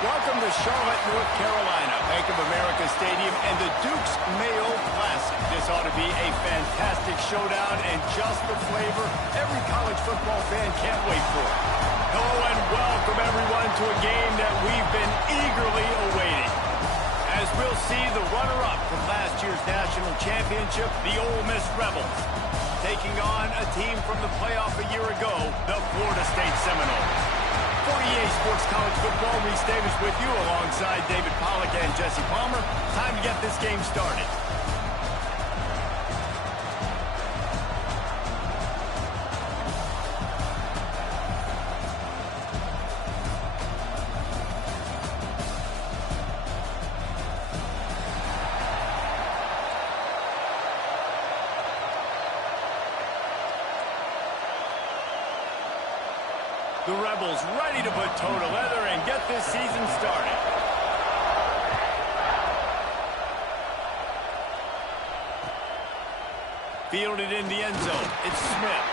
Welcome to Charlotte, North Carolina, Bank of America Stadium, and the Duke's Mayo Classic. This ought to be a fantastic showdown and just the flavor every college football fan can't wait for. Hello and welcome everyone to a game that we've been eagerly awaiting. As we'll see the runner-up from last year's national championship, the Ole Miss Rebels, taking on a team from the playoff a year ago, the Florida State Seminoles. 48 Sports College Football, Reese Davis with you alongside David Pollack and Jesse Palmer. Time to get this game started. The Rebels ready to put toe to leather and get this season started. Fielded in the end zone. It's Smith.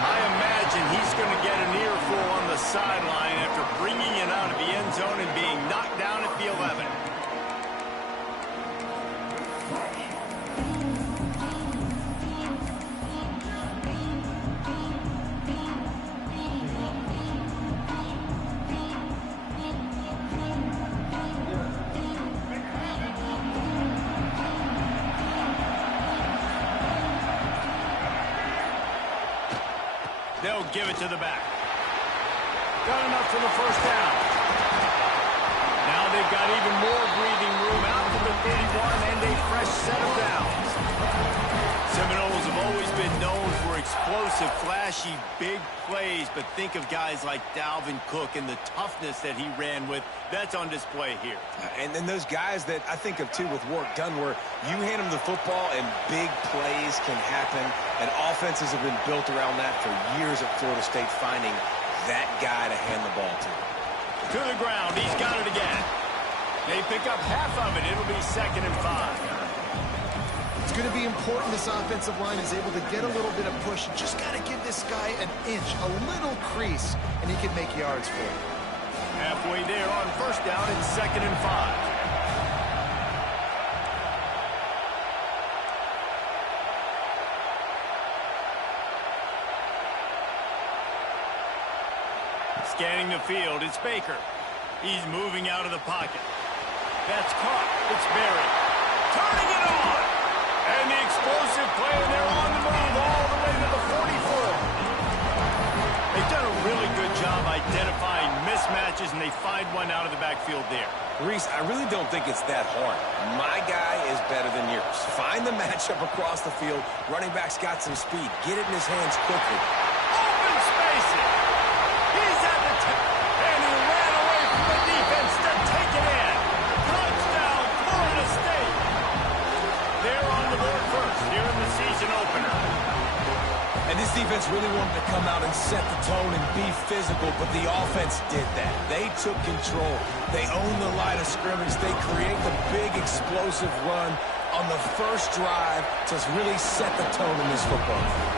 I imagine he's going to get an earful on the sideline after bringing it out of the end zone and being knocked down at the 11. They'll give it to the back. Got enough for the first down. Now they've got even more breathing room out to the 31 and a fresh set of downs. Seminoles have always been known for explosive, flashy, big plays, but think of guys like Dalvin Cook and the toughness that he ran with. That's on display here. And then those guys that I think of, too, with work done, where you hand them the football and big plays can happen, and offenses have been built around that for years at Florida State, finding that guy to hand the ball to. To the ground. He's got it again. They pick up half of it. It'll be 2nd and 5. It's going to be important this offensive line is able to get a little bit of push. Just got to give this guy an inch, a little crease, and he can make yards for it. Halfway there on first down, it's 2nd and 5. Scanning the field, it's Baker. He's moving out of the pocket. That's caught. It's Berry. Turning it on. And the explosive play, and they're on the move all the way to the 44. They've done a really good job identifying mismatches, and they find one out of the backfield there. Reese, I really don't think it's that hard. My guy is better than yours. Find the matchup across the field. Running back's got some speed. Get it in his hands quickly. Open spacing. He's at the tip, and he ran away from the defense to take it in. Touchdown, Florida State. They're on the board first here in the season opener. And this defense really wanted to come out and set the tone and be physical, but the offense did that. They took control. They owned the line of scrimmage. They create the big explosive run on the first drive to really set the tone in this football game.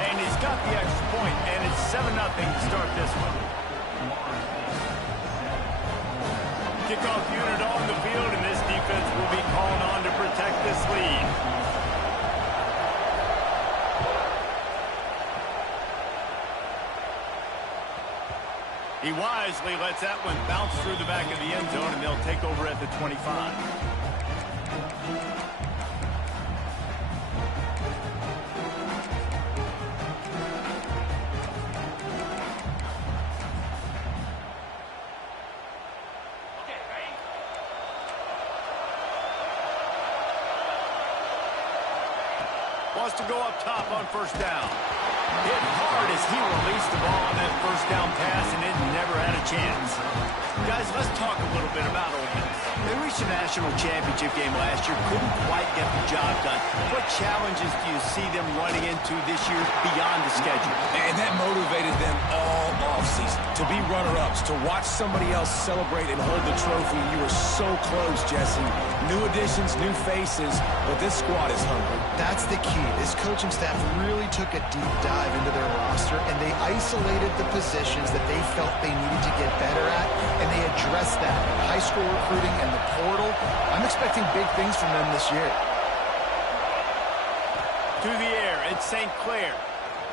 And he's got the extra point, and it's 7-0 to start this one. Kickoff unit on the field, and this defense will be called on to protect this lead. He wisely lets that one bounce through the back of the end zone, and they'll take over at the 25. Wants to go up top on first down. Hit hard as he released the ball on that first down pass, and it never had a chance. Guys, let's talk a little bit about Ole Miss. They reached a national championship game last year, couldn't quite get the job done. What challenges do you see them running into this year beyond the schedule? And that motivated them all offseason to be runner-ups, to watch somebody else celebrate and hold the trophy. You were so close, Jesse. New additions, new faces, but this squad is hungry. That's the key. This coaching staff really took a deep dive into their roster, and they isolated the positions that they felt they needed to get better at, and they addressed that in high school recruiting and the portal. I'm expecting big things from them this year. To the air, it's St. Clair.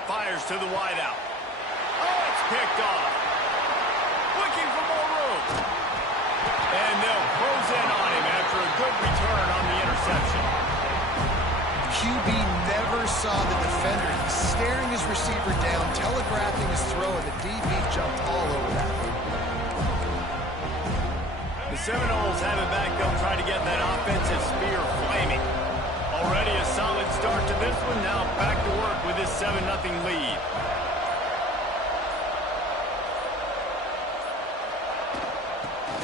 Fires to the wideout. Oh, it's picked off. Looking for more room. And they'll close in on him after a good return on the interception. QB never saw the defender. He's staring his receiver down, telegraphing his throw, and the DB jumped all over that. The Seminoles have it back. They'll try to get that offensive spear flaming. Already a solid start to this one. Now back to work with this 7-0 lead.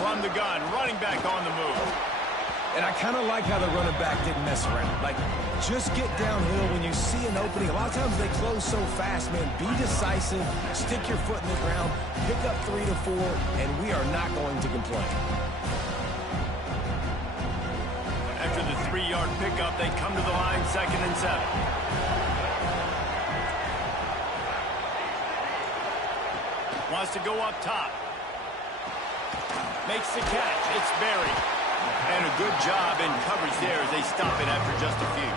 From the gun, running back on the move. And I kind of like how the running back didn't mess around. Like, just get downhill when you see an opening. A lot of times they close so fast, man. Be decisive, stick your foot in the ground, pick up 3 to 4, and we are not going to complain. After the 3-yard pickup, they come to the line, 2nd and 7. Wants to go up top. Makes the catch. It's Berry. And a good job in coverage there as they stop it after just a few.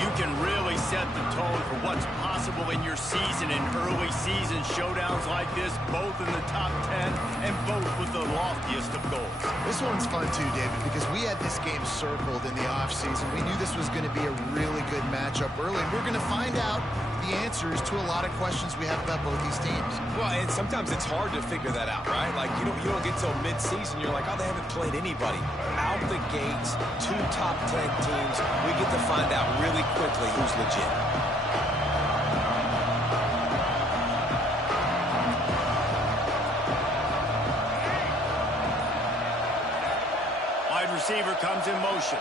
You can really set the tone for what's possible in your season in early season showdowns like this, both in the top 10 and both with the loftiest of goals. This one's fun too, David, because we had this game circled in the offseason. We knew this was going to be a really good matchup early, and we're going to find out the answers to a lot of questions we have about both these teams. Well, and sometimes it's hard to figure that out, right? Like, you don't get till mid-season, you're like, oh, they haven't played anybody. Out the gates, 2 top 10 teams, we get to find out really quickly who's legit. Wide receiver comes in motion.